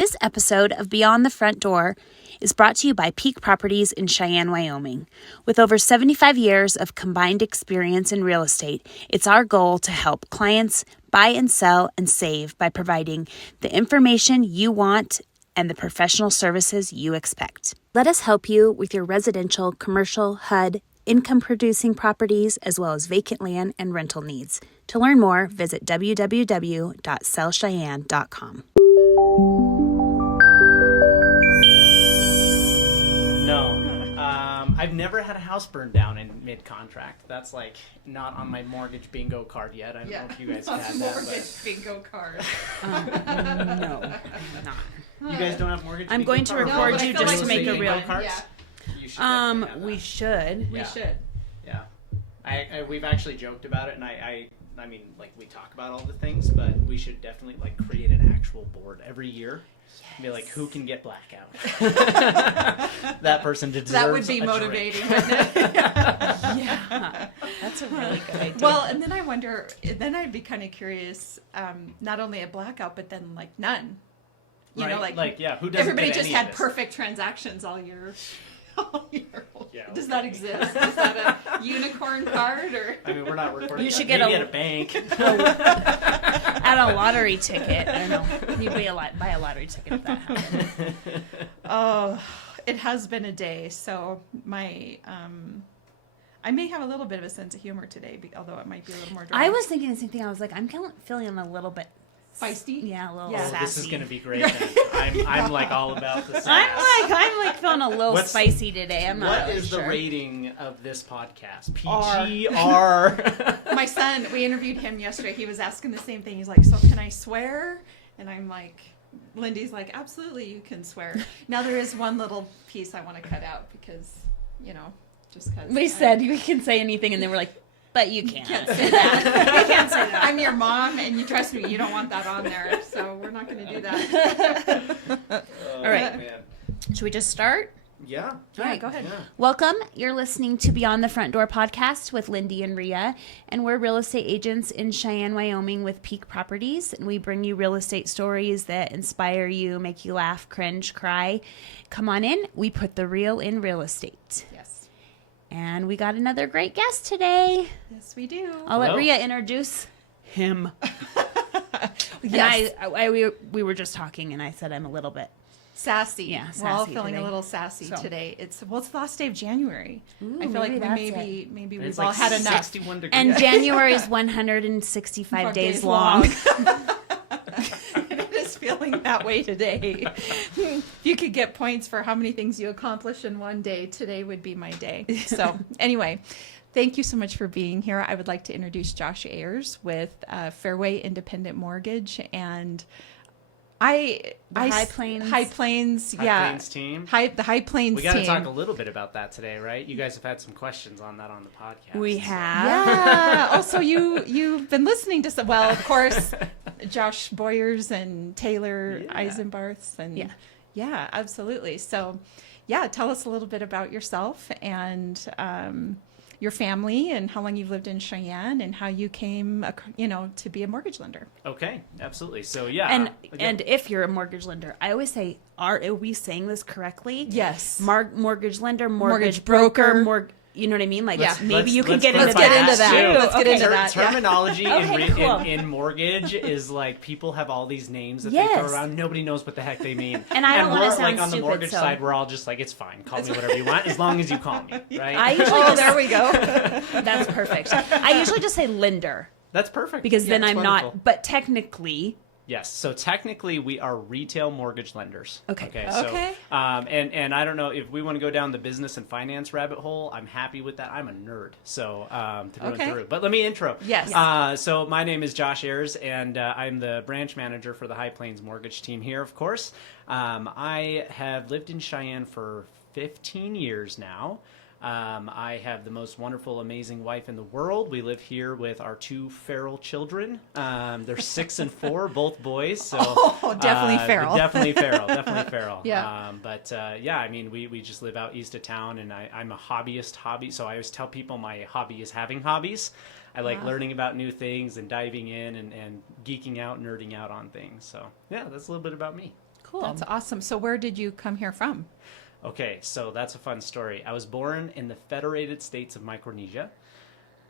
This episode of Beyond the Front Door is brought to you by Peak Properties in Cheyenne, Wyoming. With over 75 years of combined experience in real estate, it's our goal to help clients buy and sell and save by providing the information you want and the professional services you expect. Let us help you with your residential, commercial, HUD, income-producing properties, as well as vacant land and rental needs. To learn more, visit www.sellcheyenne.com. I've never had a house burned down in mid-contract. That's like not on my mortgage bingo card yet. I don't know if you guys have had that. Mortgage bingo card. No, I'm not. You guys don't have mortgage bingo I'm going to cards? record No, you but I just feel to like make a we real should. cards? Yeah. You should definitely have We that. should. We Yeah. should. Yeah. We've actually joked about it, and I mean, like, we talk about all the things, but we should definitely, like, create an actual board every year. Yes. Be like, who can get blackout? That person deserves That would be a motivating, drink. wouldn't it? Yeah, that's a really good idea. Well, and then I wonder, then I'd be kind of curious, not only a blackout, but then, like, none. You know, like yeah, who doesn't everybody get just any had of this? perfect transactions all year. Yeah, Does okay. that exist? Is that a unicorn card or? I mean, we're not recording. You should that. get Maybe a- at a bank. At a lottery ticket. I don't know. You buy a lottery ticket if that happens. Oh, it has been a day. So my, I may have a little bit of a sense of humor today, although it might be a little more dry. I was thinking the same thing. I was like, I'm feeling a little bit feisty. Yeah, a little Yeah. sassy. Oh, this is gonna be great. Then. I'm like all about the sass. I'm like feeling a little What's- spicy today. I'm not What really is sure. the rating of this podcast? R. PG, R. My son, we interviewed him yesterday. He was asking the same thing. He's like, so can I swear? And I'm like, Lindy's like, absolutely, you can swear. Now there is one little piece I want to cut out because, you know, just because. We said we can say anything, and then we're like, but you can't. Can't say that. You can't say that. I'm your mom, and you trust me, you don't want that on there. So we're not going to do that. All right. Man. Should we just start? Yeah. All right, go ahead. Yeah. Welcome. You're listening to Beyond the Front Door podcast with Lindy and Rhea, and we're real estate agents in Cheyenne, Wyoming with Peak Properties, and we bring you real estate stories that inspire you, make you laugh, cringe, cry. Come on in. We put the real in real estate. Yes. And we got another great guest today. Yes, we do. I'll let Hello. Rhea introduce him. Yes. And we were just talking, and I said I'm a little bit. Sassy. Yeah, We're all sassy feeling today. a little sassy So. today. It's the last day of January. Ooh, I feel like maybe that's maybe It's we've like all had enough. 61 degrees. And January is 165 days days long. It is feeling that way today. If you could get points for how many things you accomplish in one day, today would be my day. So anyway, thank you so much for being here. I would like to introduce Josh Eyres with Fairway Independent Mortgage, and High Plains. High Plains, High yeah. Plains team. The High Plains We got to team. talk a little bit about that today, right? You guys have had some questions on that on the podcast. We so- have. Yeah. Also, you've been listening to some. Well, of course, Josh Boyers and Taylor Yeah. Eisenbarths, and Yeah. yeah, absolutely. So, yeah, tell us a little bit about yourself and your family, and how long you've lived in Cheyenne, and how you came, to be a mortgage lender. Okay, absolutely. So yeah, And again, and if you're a mortgage lender, I always say, are we saying this correctly? Yes. Mortgage lender, Mortgage mortgage broker, broker. You know what I mean? Like Yeah. maybe you can let's get into clarify that. into that. too. Let's get Okay. into that. Yeah. terminology Okay, cool. in mortgage is like people have all these names that they Yes. throw around. Nobody knows what the heck they mean. And I don't wanna we're, sound like on the stupid, mortgage so- side, we're all just like, it's fine. Call me whatever you want, as long as you call me, right? I usually Oh, just, there we go. That's perfect. I usually just say lender That's perfect because then that's I'm wonderful. not. But technically, Yes. So technically, we are retail mortgage lenders. Okay. So, Okay. and I don't know if we want to go down the business and finance rabbit hole. I'm happy with that. I'm a nerd, so through Okay. and through. But let me intro. Yes. So my name is Josh Eyres, and I'm the branch manager for the High Plains Mortgage team here. Of course, I have lived in Cheyenne for 15 years now. I have the most wonderful, amazing wife in the world. We live here with our two feral children. They're 6 and 4, both boys. So definitely feral. Definitely feral. Definitely feral. Yeah. Yeah, I mean, we just live out east of town, and I'm a hobbyist. So I always tell people my hobby is having hobbies. I like learning about new things and diving in and geeking out, nerding out on things. So yeah, that's a little bit about me. Cool. That's awesome. So where did you come here from? Okay, so that's a fun story. I was born in the Federated States of Micronesia.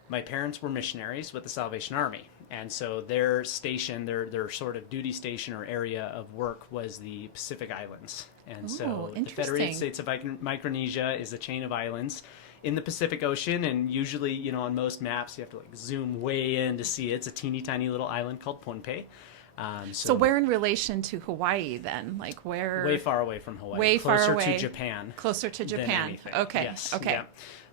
My parents were missionaries with the Salvation Army. And so their station, their sort of duty station or area of work was the Pacific Islands. And so the Federated States of Micronesia is a chain of islands in the Pacific Ocean. And usually, you know, on most maps, you have to like zoom way in to see it. It's a teeny tiny little island called Pohnpei. So where in relation to Hawaii then? Like where? Way far away from Hawaii. Way far away. Closer to Japan. Closer to Japan. Okay. Yes. Okay.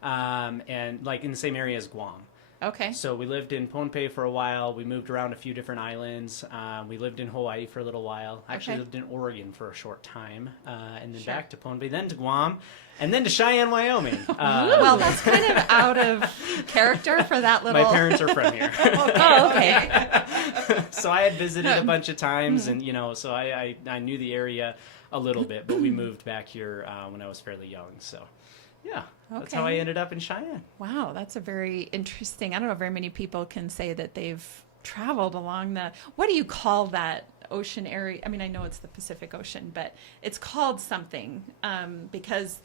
Yeah. And like in the same area as Guam. Okay. So we lived in Pohnpei for a while. We moved around a few different islands. We lived in Hawaii for a little while. Actually lived in Oregon for a short time. And then back to Pohnpei, then to Guam, and then to Cheyenne, Wyoming. Well, that's kind of out of character for that little... My parents are from here. okay. So I had visited a bunch of times, and, you know, so I knew the area a little bit, but we moved back here when I was fairly young, so... Yeah, that's how I ended up in Cheyenne. Wow, that's a very interesting. I don't know if very many people can say that they've traveled along the. What do you call that ocean area? I mean, I know it's the Pacific Ocean, but it's called something because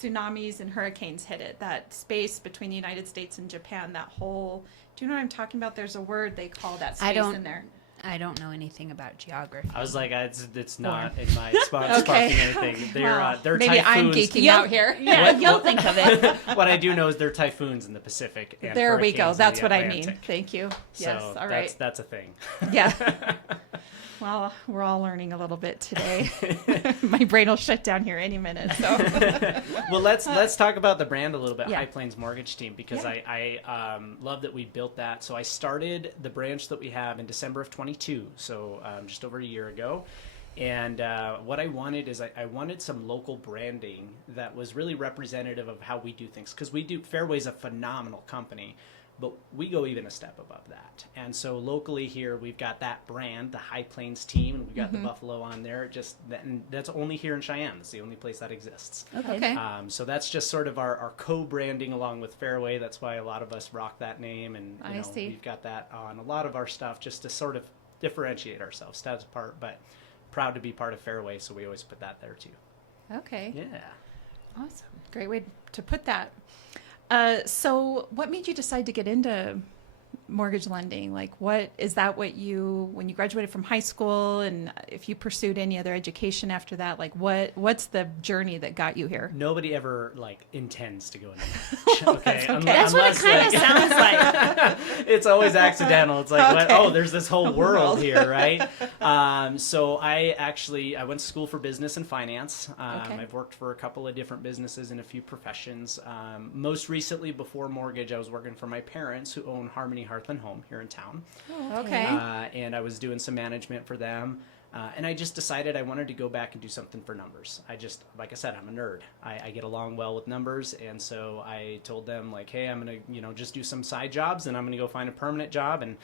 tsunamis and hurricanes hit it. That space between the United States and Japan. That whole. Do you know what I'm talking about? There's a word they call that space in there. I don't know anything about geography. I was like, it's not in my sparking anything. They're maybe typhoons. I'm geeking out here. Yeah, you'll think of it. What I do know is they're typhoons in the Pacific. And there we go. hurricanes That's in what the I mean. Atlantic. Thank you. Yes. So All right. that's a thing. Yeah. Well, we're all learning a little bit today. My brain will shut down here any minute. So. Well, let's talk about the brand a little bit, Yeah. High Plains Mortgage Team, because I love that we built that. So I started the branch that we have in December of 22, so just over a year ago. And what I wanted is I wanted some local branding that was really representative of how we do things, because Fairway's a phenomenal company. But we go even a step above that. And so locally here, we've got that brand, the High Plains team, and we've got the buffalo on there. And that's only here in Cheyenne. That's the only place that exists. Okay. So that's just sort of our co-branding along with Fairway. That's why a lot of us rock that name. And I see. We've got that on a lot of our stuff just to sort of differentiate ourselves, stand apart, but proud to be part of Fairway. So we always put that there too. Okay. Yeah. Awesome. Great way to put that. So what made you decide to get into mortgage lending? Like, what is that when you graduated from high school, and if you pursued any other education after that, like what's the journey that got you here? Nobody ever intends to go into mortgage. Okay. That's what it kind of sounds like. It's always accidental. It's like, there's this whole world here, right? So I went to school for business and finance. I've worked for a couple of different businesses in a few professions. Most recently, before mortgage, I was working for my parents, who own Harmony Hearth and Home here in town. Okay. And I was doing some management for them. And I just decided I wanted to go back and do something for numbers. Like I said, I'm a nerd. I get along well with numbers. And so I told them, like, hey, I'm going to, just do some side jobs, and I'm going to go find a permanent job. And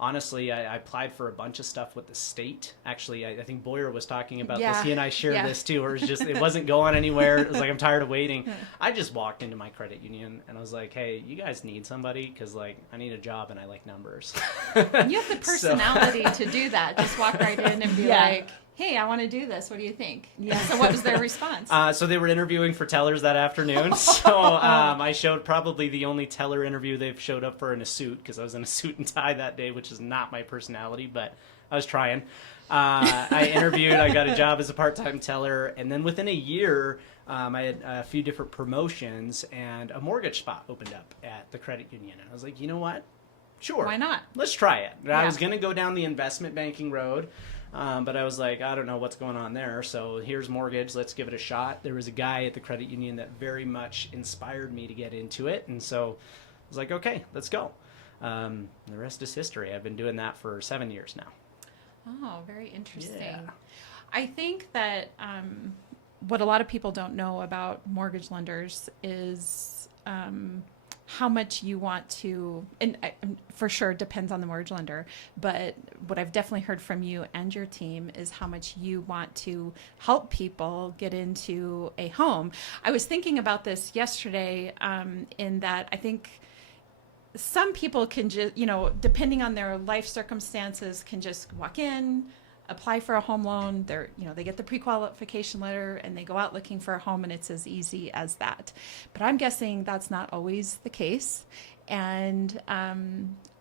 honestly, I applied for a bunch of stuff with the state. Actually, I think Boyer was talking about this. He and I shared this too, where it wasn't going anywhere. It was like, I'm tired of waiting. I just walked into my credit union and I was like, hey, you guys need somebody? Because I need a job and I like numbers. You have the personality to do that. Just walk right in and be like, hey, I want to do this. What do you think? Yeah. So what was their response? So they were interviewing for tellers that afternoon. So I showed probably the only teller interview they've showed up for in a suit, because I was in a suit and tie that day, which is not my personality, but I was trying. I interviewed. I got a job as a part-time teller. And then within a year, I had a few different promotions, and a mortgage spot opened up at the credit union. And I was like, you know what? Sure. Why not? Let's try it. I was going to go down the investment banking road. But I was like, I don't know what's going on there. So here's mortgage. Let's give it a shot. There was a guy at the credit union that very much inspired me to get into it. And so I was like, okay, let's go. The rest is history. I've been doing that for 7 years now. Oh, very interesting. Yeah. I think that what a lot of people don't know about mortgage lenders is how much you want to, and for sure it depends on the mortgage lender, but what I've definitely heard from you and your team is how much you want to help people get into a home. I was thinking about this yesterday in that I think some people can just, depending on their life circumstances, can just walk in, apply for a home loan. They get the pre-qualification letter and they go out looking for a home, and it's as easy as that. But I'm guessing that's not always the case. And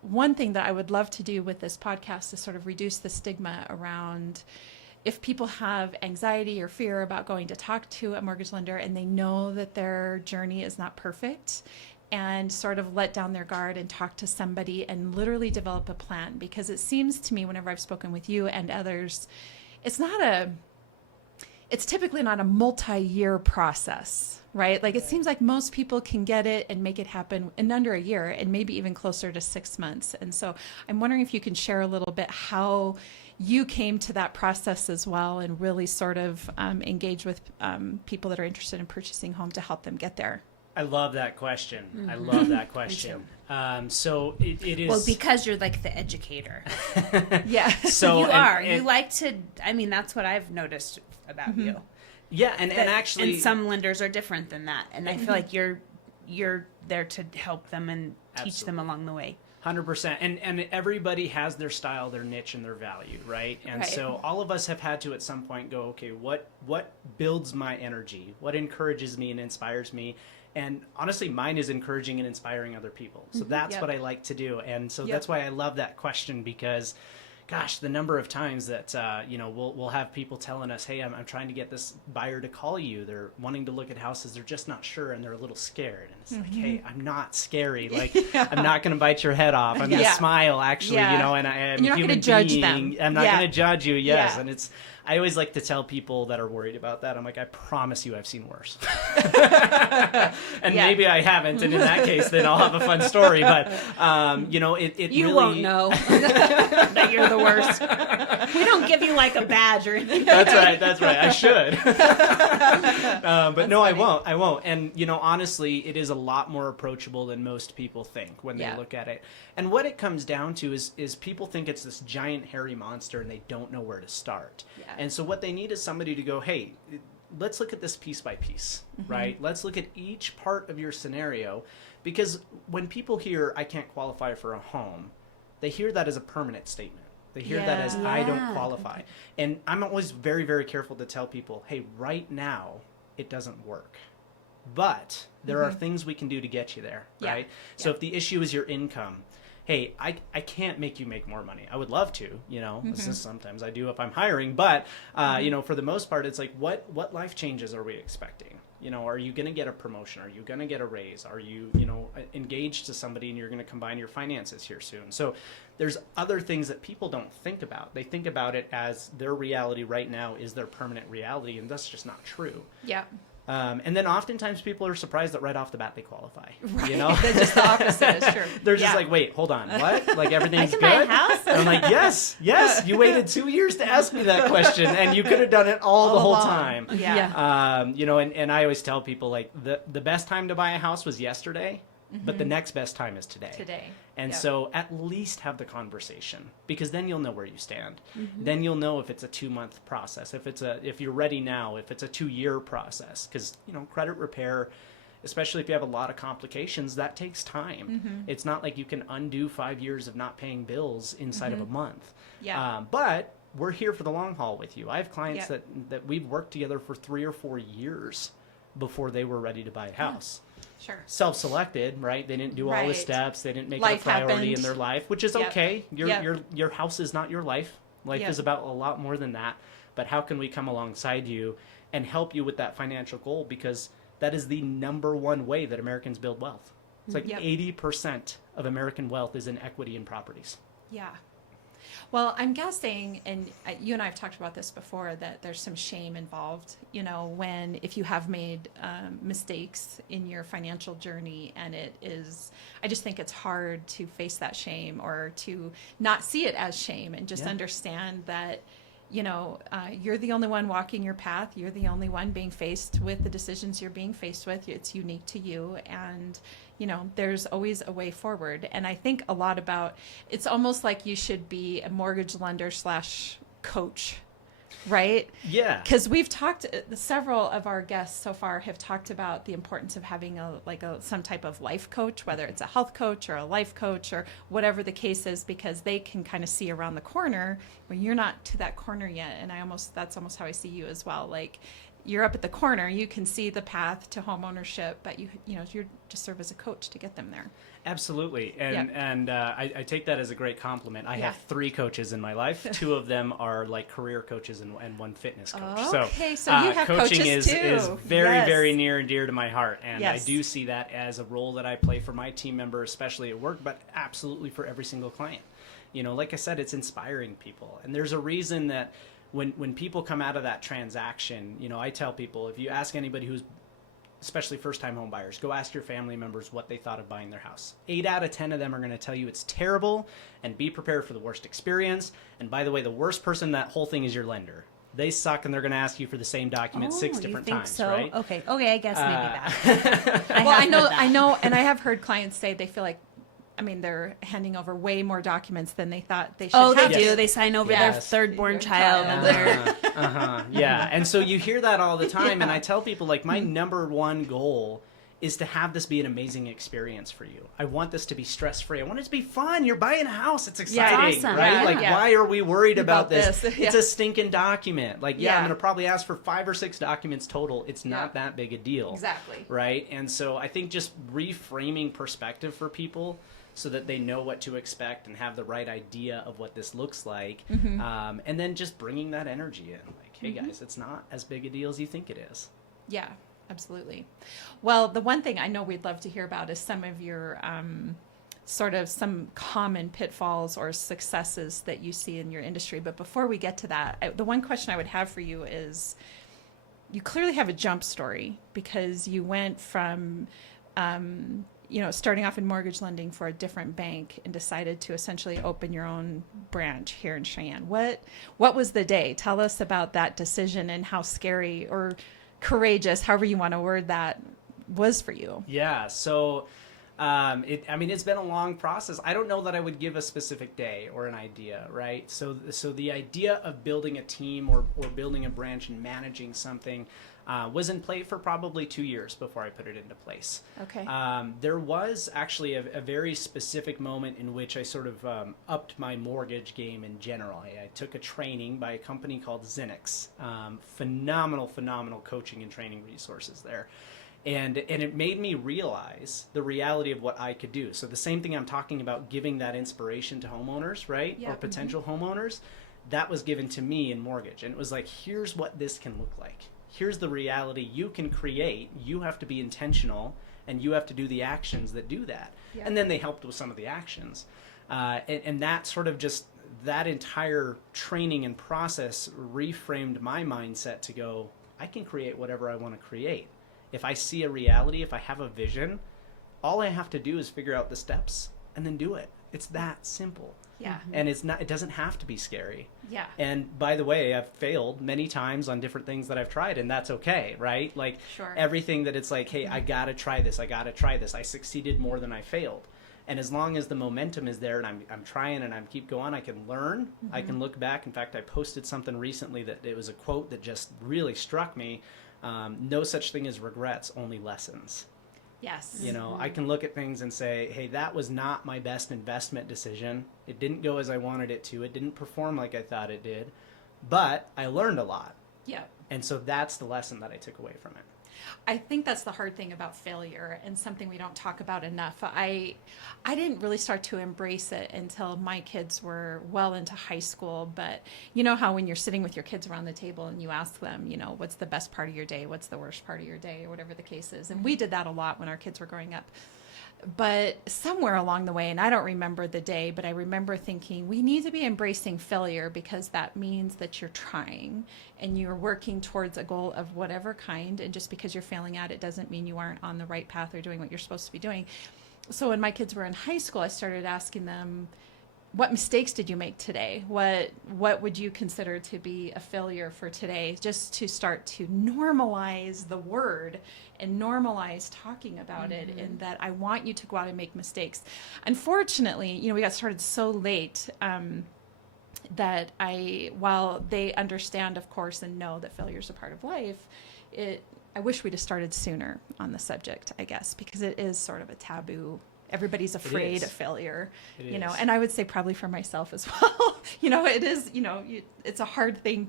one thing that I would love to do with this podcast is sort of reduce the stigma around if people have anxiety or fear about going to talk to a mortgage lender and they know that their journey is not perfect, and sort of let down their guard and talk to somebody and literally develop a plan. Because it seems to me, whenever I've spoken with you and others, it's typically not a multi-year process, right? Like, it seems like most people can get it and make it happen in under a year, and maybe even closer to 6 months. And so I'm wondering if you can share a little bit how you came to that process as well, and really sort of engage with people that are interested in purchasing home to help them get there. I love that question. I love that question. So it is... Well, because you're like the educator. Yeah. So You are. You like to, I mean, that's what I've noticed about you. Yeah, and actually... And some lenders are different than that. And I feel like you're there to help them and teach them along the way. 100%. And everybody has their style, their niche, and their value, right? And so all of us have had to at some point go, okay, what builds my energy? What encourages me and inspires me? And honestly, mine is encouraging and inspiring other people. So that's what I like to do. And so that's why I love that question, because gosh, the number of times that, we'll have people telling us, hey, I'm trying to get this buyer to call you. They're wanting to look at houses. They're just not sure, and they're a little scared. And it's like, hey, I'm not scary. Like, I'm not going to bite your head off. I'm going to smile, actually, and I'm you're not human going to judge being. them. I'm not going to judge you, yes. Yeah. And I always like to tell people that are worried about that, I'm like, I promise you I've seen worse. And maybe I haven't, and in that case, then I'll have a fun story. But, it You really... won't know that you're the worst. We don't give you like a badge or anything. That's right. I should. But no, funny. I won't. And, honestly, it is a lot more approachable than most people think when they look at it. And what it comes down to is people think it's this giant hairy monster and they don't know where to start. Yeah. And so what they need is somebody to go, hey, let's look at this piece by piece, right? Let's look at each part of your scenario. Because when people hear, I can't qualify for a home, they hear that as a permanent statement. They hear that as, I don't qualify. And I'm always very, very careful to tell people, hey, right now, it doesn't work. But there are things we can do to get you there, right? So if the issue is your income, hey, I can't make you make more money. I would love to, sometimes I do if I'm hiring, but, for the most part, it's like, what life changes are we expecting? Are you going to get a promotion? Are you going to get a raise? Are you, engaged to somebody and you're going to combine your finances here soon? So there's other things that people don't think about. They think about it as their reality right now is their permanent reality, and that's just not true. Yeah. And then oftentimes people are surprised that right off the bat they qualify. Right. They're just the opposite is true. They're just like, wait, hold on, what? Like everything's good? I can buy a house? And I'm like, yes, you waited 2 years to ask me that question, and you could have done it all the whole time. Yeah. And I always tell people, like, the best time to buy a house was yesterday, but the next best time is today. And so at least have the conversation, because then you'll know where you stand. Then you'll know if it's a 2-month process, if you're ready now, if it's a 2-year process, because credit repair, especially if you have a lot of complications, that takes time. It's not like you can undo 5 years of not paying bills inside of a month. But we're here for the long haul with you. I have clients that we've worked together for 3 or 4 years before they were ready to buy a house. Sure. Self-selected, right? They didn't do all the steps. They didn't make it a priority in their life, which is okay. Your house is not your life. Life is about a lot more than that. But how can we come alongside you and help you with that financial goal? Because that is the number one way that Americans build wealth. It's like 80% of American wealth is in equity in properties. Yeah. Well, I'm guessing, and you and I have talked about this before, that there's some shame involved, if you have made mistakes in your financial journey, and I just think it's hard to face that shame or to not see it as shame and just understand that, you're the only one walking your path. You're the only one being faced with the decisions you're being faced with. It's unique to you. And, there's always a way forward. And I think a lot about, it's almost like you should be a mortgage lender / coach right? Yeah. Because we've talked, several of our guests so far have talked about the importance of having some type of life coach, whether it's a health coach or a life coach or whatever the case is, because they can kind of see around the corner when you're not to that corner yet. And that's almost how I see you as well. Like, you're up at the corner, you can see the path to home ownership, but you're just serve as a coach to get them there. Absolutely. And I take that as a great compliment. I have 3 coaches in my life. 2 of them are like career coaches and 1 fitness coach. Okay, so you have coaching coaches too. is very, very near and dear to my heart. And Yes. I do see that as a role that I play for my team members, especially at work, but absolutely for every single client. Like I said, it's inspiring people. And there's a reason that when people come out of that transaction, I tell people, if you ask anybody who's, especially first-time home buyers, go ask your family members what they thought of buying their house. 8 out of 10 of them are going to tell you it's terrible, and be prepared for the worst experience. And by the way, the worst person in that whole thing is your lender. They suck, and they're going to ask you for the same document 6 different times, so? right? Okay, I guess maybe that. I know, and I have heard clients say they feel like, they're handing over way more documents than they thought they should have. They do. They sign over their third-born child. Yeah. And so you hear that all the time. And I tell people, like, my number one goal is to have this be an amazing experience for you. I want this to be stress-free. I want it to be fun. You're buying a house. It's exciting, awesome. right? Why are we worried about this? Yeah. It's a stinking document. I'm going to probably ask for 5 or 6 documents total. It's not that big a deal. Exactly. Right? And so I think just reframing perspective for people so that they know what to expect and have the right idea of what this looks like. And then just bringing that energy in. Like, hey, guys, it's not as big a deal as you think it is. Yeah, absolutely. Well, the one thing I know we'd love to hear about is some of your some common pitfalls or successes that you see in your industry. But before we get to that, the one question I would have for you is, you clearly have a jump story, because you went from starting off in mortgage lending for a different bank and decided to essentially open your own branch here in Cheyenne. What was the day? Tell us about that decision and how scary or courageous, however you want to word that, was for you. Yeah. So, it's been a long process. I don't know that I would give a specific day or an idea, right? So the idea of building a team or building a branch and managing something was in play for probably 2 years before I put it into place. Okay. There was actually a very specific moment in which I sort of upped my mortgage game in general. I took a training by a company called Zinix. Phenomenal coaching and training resources there. And it made me realize the reality of what I could do. So the same thing I'm talking about, giving that inspiration to homeowners, right? Yeah. Or potential homeowners, that was given to me in mortgage. And it was like, here's what this can look like. Here's the reality you can create. You have to be intentional, and you have to do the actions that do that. Yeah. And then they helped with some of the actions. And that sort of just, that entire training and process reframed my mindset to go, I can create whatever I want to create. If I see a reality, if I have a vision, all I have to do is figure out the steps and then do it. It's that simple. Yeah. And it doesn't have to be scary. Yeah. And by the way, I've failed many times on different things that I've tried, and that's okay, right? Like, Sure. everything that it's like, hey, I gotta try this. I succeeded more than I failed. And as long as the momentum is there and I'm trying and I keep going, I can learn. I can look back. In fact, I posted something recently that it was a quote that just really struck me. No such thing as regrets, only lessons. Yes. I can look at things and say, hey, that was not my best investment decision. It didn't go as I wanted it to. It didn't perform like I thought it did. But I learned a lot. Yeah. And so that's the lesson that I took away from it. I think that's the hard thing about failure, and something we don't talk about enough. I didn't really start to embrace it until my kids were well into high school. But you know how when you're sitting with your kids around the table and you ask them, what's the best part of your day? What's the worst part of your day? Or whatever the case is. And we did that a lot when our kids were growing up. But somewhere along the way, and I don't remember the day, but I remember thinking, we need to be embracing failure, because that means that you're trying and you're working towards a goal of whatever kind. And just because you're failing at it doesn't mean you aren't on the right path or doing what you're supposed to be doing. So when my kids were in high school, I started asking them, what mistakes did you make today? What would you consider to be a failure for today? Just to start to normalize the word and normalize talking about it, and that I want you to go out and make mistakes. Unfortunately, we got started so late. that while they understand, of course, and know that failure is a part of life, I wish we'd have started sooner on the subject, I guess, because it is sort of a taboo. Everybody's afraid of failure, and I would say probably for myself as well. It is, it's a hard thing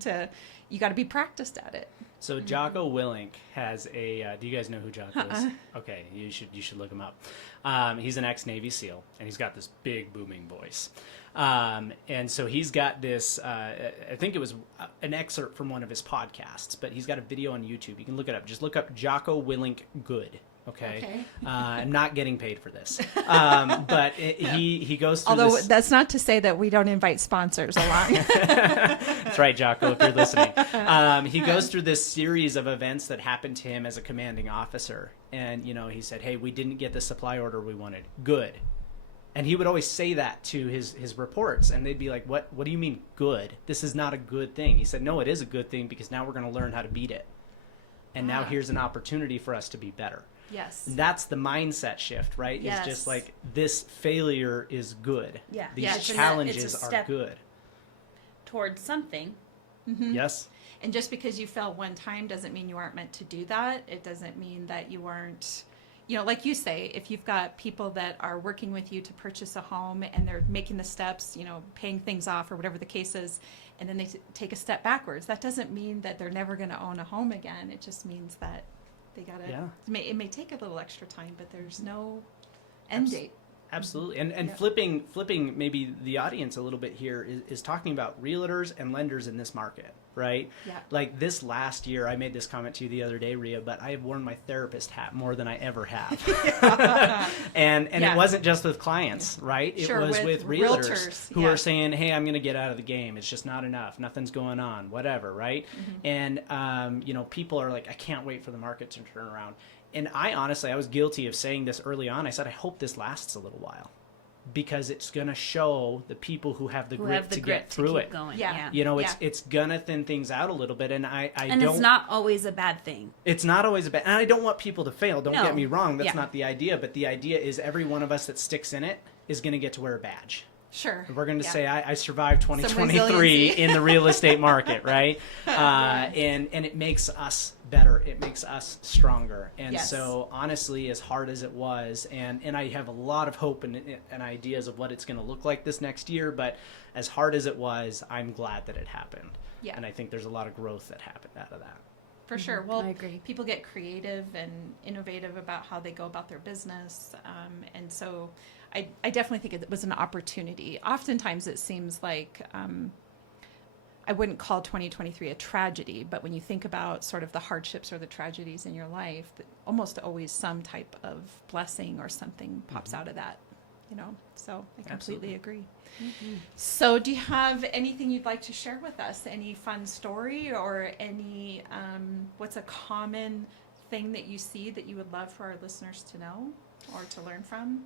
you got to be practiced at it. So Jocko Willink has a. Do you guys know who Jocko is? Okay, you should look him up. He's an ex-Navy SEAL, and he's got this big booming voice. And so he's got this. I think it was an excerpt from one of his podcasts, but he's got a video on YouTube. You can look it up. Just look up Jocko Willink Good. Okay. I'm not getting paid for this, but he goes through. Although that's not to say that we don't invite sponsors along. That's right, Jocko, if you're listening. He goes through this series of events that happened to him as a commanding officer, and he said, "Hey, we didn't get the supply order we wanted. Good." And he would always say that to his reports, and they'd be like, "What do you mean good? This is not a good thing." He said, "No, it is a good thing because now we're going to learn how to beat it, and now here's an opportunity for us to be better." Yes. That's the mindset shift, right? Yes. It's just like this failure is good. Yeah. These challenges are good. Towards something. Mm-hmm. Yes. And just because you fell one time doesn't mean you aren't meant to do that. It doesn't mean that you aren't, like you say, if you've got people that are working with you to purchase a home and they're making the steps, paying things off or whatever the case is, and then they take a step backwards, that doesn't mean that they're never going to own a home again. It just means that they gotta. Yeah. It may take a little extra time, but there's no end date. Absolutely, and flipping maybe the audience a little bit here is talking about realtors and lenders in this market, right? Yeah. Like this last year, I made this comment to you the other day, Rhea, but I have worn my therapist hat more than I ever have. and it wasn't just with clients, right? It was with realtors who are saying, "Hey, I'm going to get out of the game. It's just not enough. Nothing's going on. Whatever," right? Mm-hmm. And people are like, "I can't wait for the market to turn around." And I was guilty of saying this early on. I said, I hope this lasts a little while because it's going to show the people who have the grit to get through it. Going. Yeah. It's going to thin things out a little bit. And it's not always a bad thing. It's not always a bad, and I don't want people to fail. Don't get me wrong. That's not the idea. But the idea is every one of us that sticks in it is going to get to wear a badge. Sure. We're going to say, I survived 2023 in the real estate market, right? And it makes us better. It makes us stronger. And so honestly, as hard as it was, and I have a lot of hope and ideas of what it's going to look like this next year, but as hard as it was, I'm glad that it happened. Yeah. And I think there's a lot of growth that happened out of that. For sure. Well, I agree. People get creative and innovative about how they go about their business. And so I definitely think it was an opportunity. Oftentimes it seems like I wouldn't call 2023 a tragedy, but when you think about sort of the hardships or the tragedies in your life, almost always some type of blessing or something pops out of that, So I completely agree. Mm-hmm. So do you have anything you'd like to share with us? Any fun story or any, what's a common thing that you see that you would love for our listeners to know or to learn from?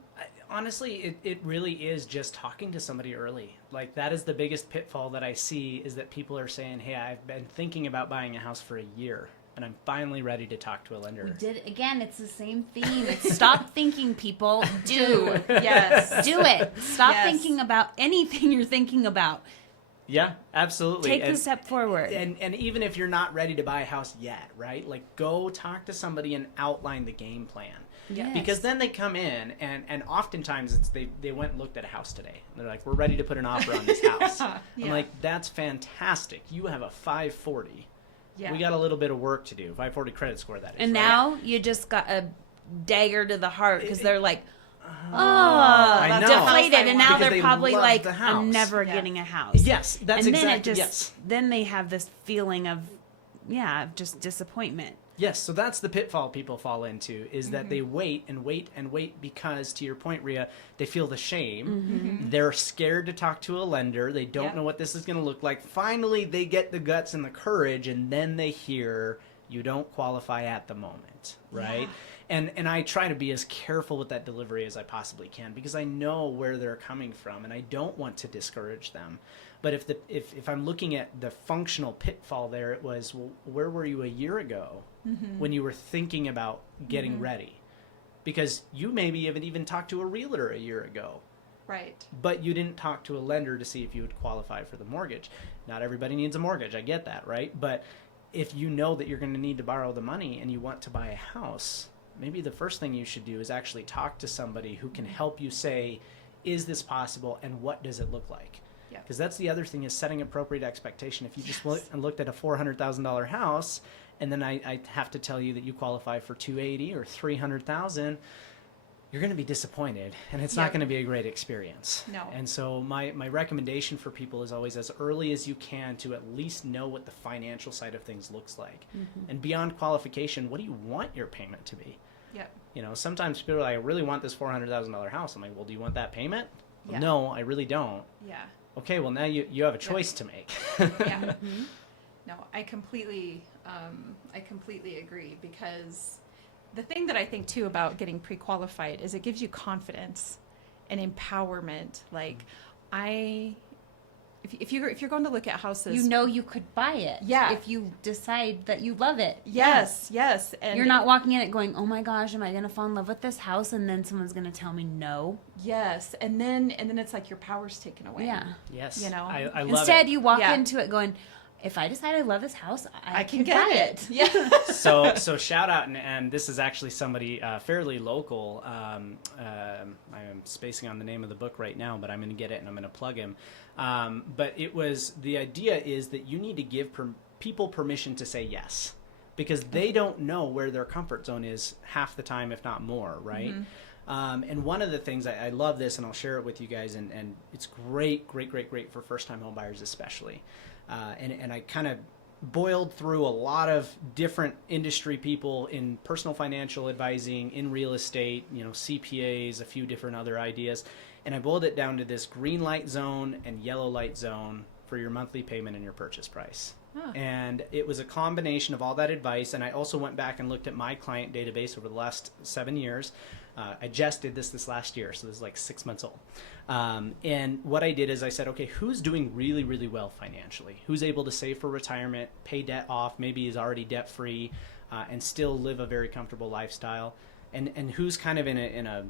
Honestly, it really is just talking to somebody early. Like that is the biggest pitfall that I see is that people are saying, "Hey, I've been thinking about buying a house for a year and I'm finally ready to talk to a lender." It's the same theme. It's stop thinking, people. Do. Yes. Do it. Stop thinking about anything you're thinking about. Yeah, absolutely. Take the step forward. And even if you're not ready to buy a house yet, right? Like go talk to somebody and outline the game plan. Yes. Because then they come in and oftentimes it's they went and looked at a house today. They're like, "We're ready to put an offer on this house." I'm like, "That's fantastic. You have a 540. Yeah. We got a little bit of work to do. 540 credit score, that is." And right? now you just got a dagger to the heart because they're like, deflated, and now they're probably like, the "I'm never getting a house." Yes, that's and exactly. then then they have this feeling of just disappointment. Yes, so that's the pitfall people fall into is that they wait and wait and wait because, to your point, Rhea, they feel the shame. Mm-hmm. They're scared to talk to a lender. They don't know what this is going to look like. Finally, they get the guts and the courage, and then they hear, "You don't qualify at the moment," right? Yeah. And I try to be as careful with that delivery as I possibly can because I know where they're coming from, and I don't want to discourage them. But if I'm looking at the functional pitfall there, it was, well, where were you a year ago when you were thinking about getting ready? Because you maybe haven't even talked to a realtor a year ago. Right. but you didn't talk to a lender to see if you would qualify for the mortgage. Not everybody needs a mortgage. I get that, right? But if you know that you're going to need to borrow the money and you want to buy a house, maybe the first thing you should do is actually talk to somebody who can help you say, is this possible and what does it look like? Because that's the other thing, is setting appropriate expectation. If you just looked at a $400,000 house and then I have to tell you that you qualify for $280,000 or $300,000, you're going to be disappointed, and it's not going to be a great experience. No. And so my recommendation for people is always, as early as you can, to at least know what the financial side of things looks like. And beyond qualification, what do you want your payment to be? Yep. You know, sometimes people are like, I really want this $400,000 house. I'm like, well, do you want that payment? Well, Yeah. no, I really don't. Yeah. Okay, well, now you have a choice to make. Yeah. No, I completely agree, because the thing that I think too about getting pre-qualified is it gives you confidence and empowerment. Like, if you're going to look at houses, You know you could buy it. Yeah. If you decide that you love it. yes, and You're not walking in it going, oh my gosh, am I going to fall in love with this house? And then someone's going to tell me no. yes, and then it's like your power's taken away. Yeah. Yes. You know? I love Instead, it. you walk Yeah. into it going, if I decide I love this house, I can can get buy it. it. Yeah. So shout out, and this is actually somebody fairly local. I am spacing on the name of the book right now, but I'm going to get it and I'm going to plug him. But the idea is that you need to give people permission to say yes, because they don't know where their comfort zone is half the time, if not more, right? And one of the things, I love this, and I'll share it with you guys, and it's great for first-time home buyers especially. And I kind of boiled through a lot of different industry people in personal financial advising, in real estate, CPAs, a few different other ideas. And I boiled it down to this green light zone and yellow light zone for your monthly payment and your purchase price. And it was a combination of all that advice. And I also went back and looked at my client database over the last 7 years. I just did this last year, so this is like 6 months old. And what I did is I said, okay, who's doing really, really well financially? Who's able to save for retirement, pay debt off, maybe is already debt-free, and still live a very comfortable lifestyle? And who's kind of in a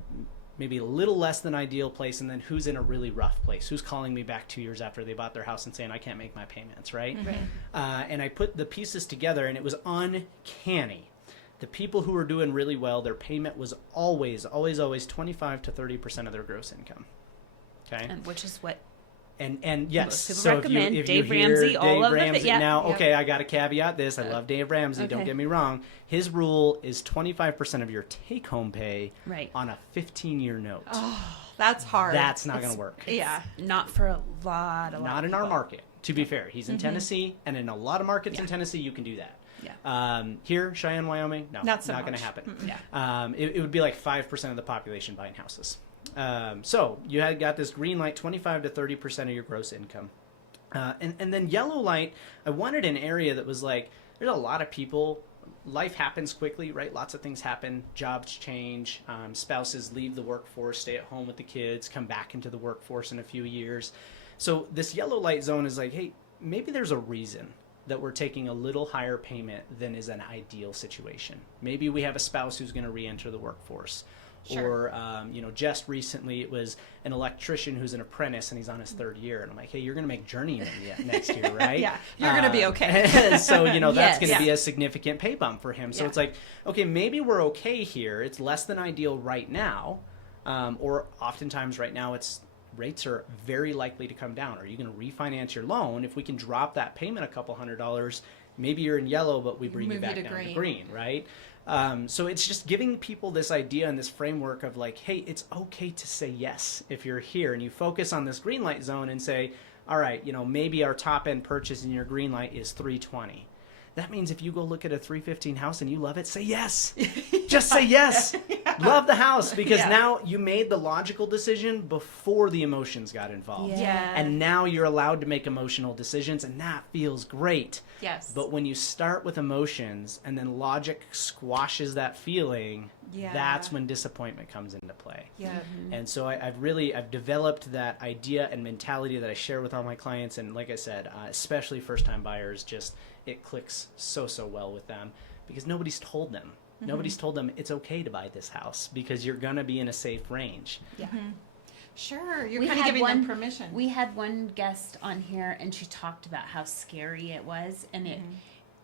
maybe a little less than ideal place, and then who's in a really rough place? Who's calling me back 2 years after they bought their house and saying, I can't make my payments, right? And I put the pieces together, and it was uncanny. The people who were doing really well, their payment was always 25 to 30% of their gross income. Okay, And which is what and yes, most people so recommend. if Dave you hear Ramsey, all Dave of Ramsey, it. Yeah. now, Yep. okay, I got to caveat this. I love Dave Ramsey. Don't okay. get me wrong. His rule is 25% of your take-home pay Right. on a 15-year note. That's hard. That's not going to work. Yeah. not for a lot Not of in our people. market. To be fair, he's in Tennessee, and in a lot of markets in Tennessee, you can do that. Yeah. Here, Cheyenne, Wyoming, no, Not so going to much. happen. Yeah. It would be like 5% of the population buying houses. So you had got this green light, 25 to 30% of your gross income. And then yellow light, I wanted an area that was like, there's a lot of people, life happens quickly, right? Lots of things happen, jobs change, spouses leave the workforce, stay at home with the kids, come back into the workforce in a few years. So this yellow light zone is like, hey, maybe there's a reason that we're taking a little higher payment than is an ideal situation. Maybe we have a spouse who's going to re-enter the workforce. Sure. Or, just recently it was an electrician who's an apprentice and he's on his third year. And I'm like, hey, you're going to make journeyman next year, right? Yeah, you're going to be okay. So, that's Yes. going to be a significant pay bump for him. So Yeah. it's like, okay, maybe we're okay here. It's less than ideal right now. Or oftentimes right now rates are very likely to come down. Are you going to refinance your loan? If we can drop that payment a couple $100, maybe you're in yellow, but we bring you Move you back to down green. to green, right? So it's just giving people this idea and this framework of like, hey, it's okay to say yes if you're here, and you focus on this green light zone and say, all right, maybe our top end purchase in your green light is $320. That means if you go look at a $315 house and you love it, say yes. Just say yes. Love the house, because Yeah. now you made the logical decision before the emotions got involved. Yeah. And now you're allowed to make emotional decisions, and that feels great. Yes. But when you start with emotions and then logic squashes that feeling, Yeah. that's when disappointment comes into play. Yeah. And so I've developed that idea and mentality that I share with all my clients. And like I said, especially first-time buyers, just it clicks so well with them, because nobody's told them. Nobody's told them it's okay to buy this house because you're going to be in a safe range. Yeah. Sure, you're We kind of had giving them one- permission. We had one guest on here, and she talked about how scary it was, and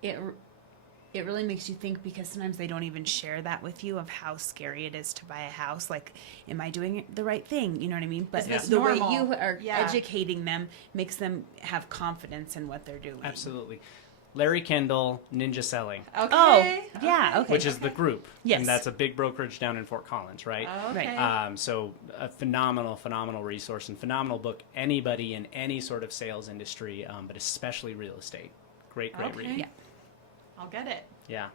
it really makes you think, because sometimes they don't even share that with you of how scary it is to buy a house. Like, am I doing the right thing? You know what I mean? But this the way normal? you are Yeah. educating them makes them have confidence in what they're doing. Absolutely. Larry Kendall, Ninja Selling, Okay. Oh, yeah, okay. which is the group. Yes. And that's a big brokerage down in Fort Collins, right? Okay. So a phenomenal resource and phenomenal book. Anybody in any sort of sales industry, but especially real estate. Great read. Yeah. I'll get it. Yeah.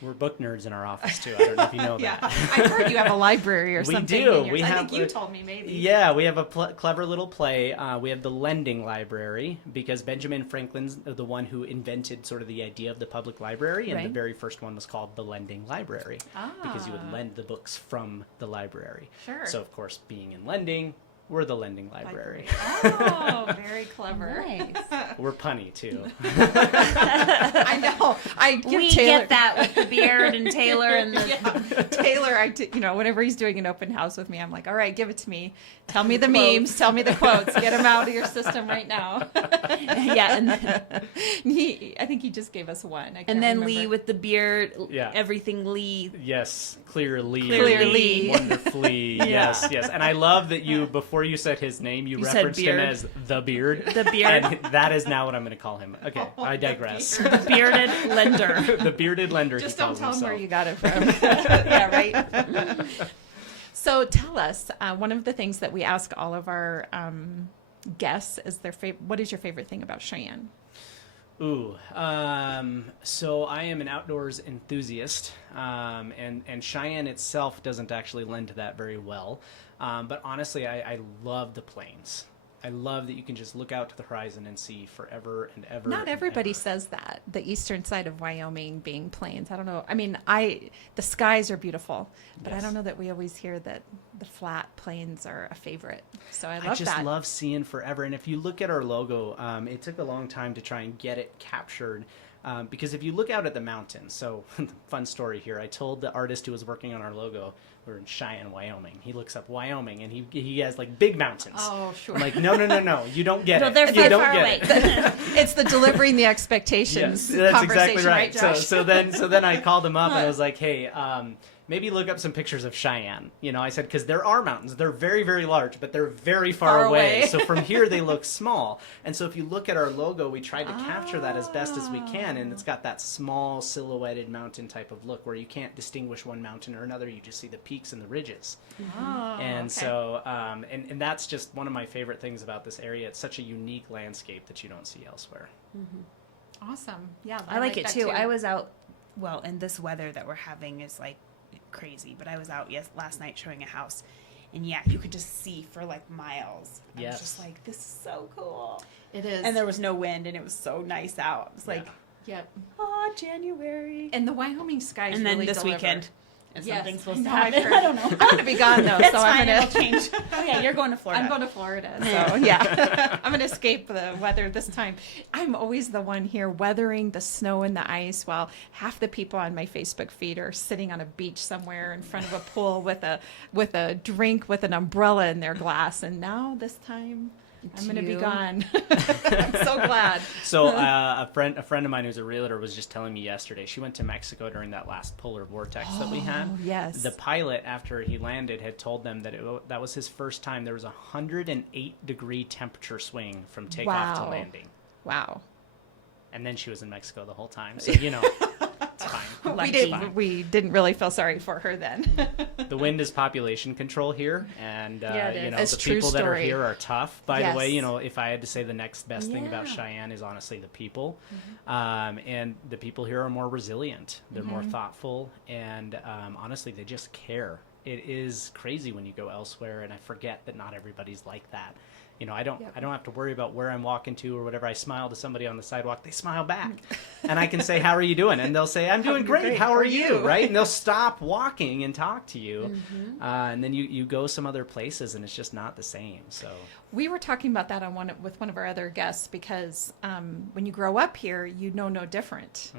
We're book nerds in our office too. I don't know if you know Yeah, that. I heard you have a library or We something. do. in your- We I have- think you told me maybe. Yeah, we have a clever little play. We have the lending library, because Benjamin Franklin's the one who invented sort of the idea of the public library, and the Right. very first one was called the lending library, because you would Ah. lend the books from the library. Sure. So, of course, being in lending, we're the lending library. Oh, very clever. Nice. We're punny too. I know. I give We Taylor, get that with the beard and Taylor and the. Yeah. Taylor, whenever he's doing an open house with me, I'm like, all right, give it to me. Tell me the memes. Tell me the quotes. Get them out of your system right now. Yeah, and I think he just gave us one. I can't and then remember. Lee with the beard. Yeah. Everything Lee. Yes, clearly, Clearly. wonderfully. Yes, yes. And I love that you, before you said his name, you said referenced him beard. as the Beard. The beard. And that is now what I'm going to call him. Okay, I digress. The bearded lender. The bearded lender. Just he don't calls tell him himself. where you got it from. Yeah, right. So tell us, one of the things that we ask all of our guests is what is your favorite thing about Cheyenne? Ooh, so I am an outdoors enthusiast, and Cheyenne itself doesn't actually lend to that very well. But honestly, I love the plains. I love that you can just look out to the horizon and see forever and ever. Not and everybody ever. says that. The eastern side of Wyoming being plains. I don't know. I mean, the skies are beautiful, but I Yes. don't know that we always hear that the flat plains are a favorite. So I love I just that. love seeing forever. And if you look at our logo, it took a long time to try and get it captured. Because if you look out at the mountains, so fun story here. I told the artist who was working on our logo, we're in Cheyenne, Wyoming. He looks up Wyoming and he has like big mountains. Oh, sure. I'm like, no, you don't get No, it. they're You far, don't far get away. it. It's the delivering the expectations Yes, that's conversation, exactly right. Josh? So then I called him up and I was like, hey, maybe look up some pictures of Cheyenne. I said, because there are mountains. They're very, very large, but they're very far away. So from here, they look small. And so if you look at our logo, we tried to capture that as best as we can. And it's got that small silhouetted mountain type of look where you can't distinguish one mountain or another. You just see the peaks and the ridges. Oh, And okay. so, and that's just one of my favorite things about this area. It's such a unique landscape that you don't see elsewhere. Awesome. Yeah, I like it that too. I was out, and this weather that we're having is like crazy, but I was out last night showing a house, and yeah, you could just see for like miles. I Yes. was just like, this is so cool. It is. And there was no wind, and it was so nice out. It was like, Yep. oh, January. And the Wyoming skies And then really this deliver. weekend, is Yes, something supposed I to know, I've happen? heard. I don't know. I'm going to be gone though, That's so I'm fine. going It'll change. Oh yeah, you're going to Florida. I'm going to Florida, so yeah, I'm going to escape the weather this time. I'm always the one here weathering the snow and the ice, while half the people on my Facebook feed are sitting on a beach somewhere in front of a pool with a drink with an umbrella in their glass. And now this time, I'm going to be you. gone. I'm so glad. So a friend of mine who's a realtor was just telling me yesterday, she went to Mexico during that last polar vortex that we had. Oh, yes. The pilot, after he landed, had told them that that was his first time. There was a 108-degree temperature swing from takeoff to Wow. landing. Wow. And then she was in Mexico the whole time. So, it's fine. Lucky. We didn't really feel sorry for her then. The wind is population control here. And, Yeah, it is. the It's true people that are story. here are tough. By the way, Yes. if I had to say the next best thing about Yeah. Cheyenne is honestly the people. And the people here are more resilient. They're more thoughtful. And honestly, they just care. It is crazy when you go elsewhere, and I forget that not everybody's like that. I don't have to worry about where I'm walking to or whatever. I smile to somebody on the sidewalk, they smile back. And I can say, how are you doing? And they'll say, I'm doing great. How are you? Right? And they'll stop walking and talk to you. And then you go some other places, and it's just not the same. So We were talking about that with one of our other guests, because when you grow up here, you know no different.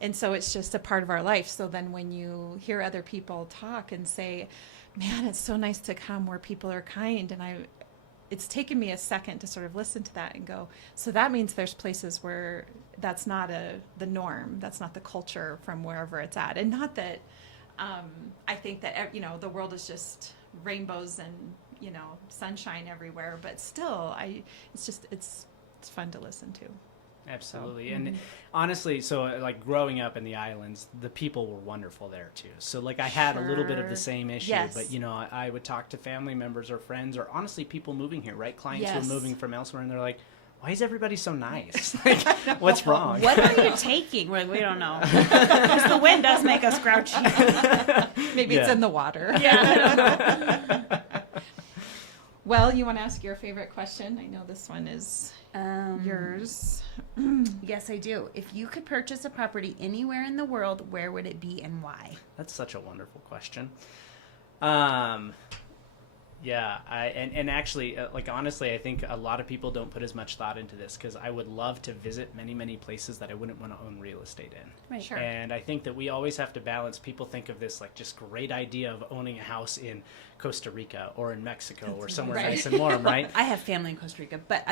And so it's just a part of our life. So then when you hear other people talk and say, Man, it's so nice to come where people are kind. And it's taken me a second to sort of listen to that and go, so that means there's places where that's not the norm. That's not the culture from wherever it's at. And not that I think that, the world is just rainbows and, sunshine everywhere, but still, it's fun to listen to. Absolutely. And honestly, so like growing up in the islands, the people were wonderful there too. So like I had a little bit of the same issue, Yes. but I would talk to family members or friends or honestly people moving here, right? Clients who Yes. are moving from elsewhere and they're like, why is everybody so nice? Like, what's wrong? What are you taking? We're like, we don't know. Because the wind does make us grouchy. Maybe it's Yeah. in the water. Yeah, I don't know. Well, you want to ask your favorite question? I know this one is yours. Yes, I do. If you could purchase a property anywhere in the world, where would it be and why? That's such a wonderful question. Yeah, and actually, like honestly, I think a lot of people don't put as much thought into this because I would love to visit many, many places that I wouldn't want to own real estate in. Right. Sure. And I think that we always have to balance. People think of this like just great idea of owning a house in Costa Rica or in Mexico or somewhere right. nice and warm, right? I have family in Costa Rica, but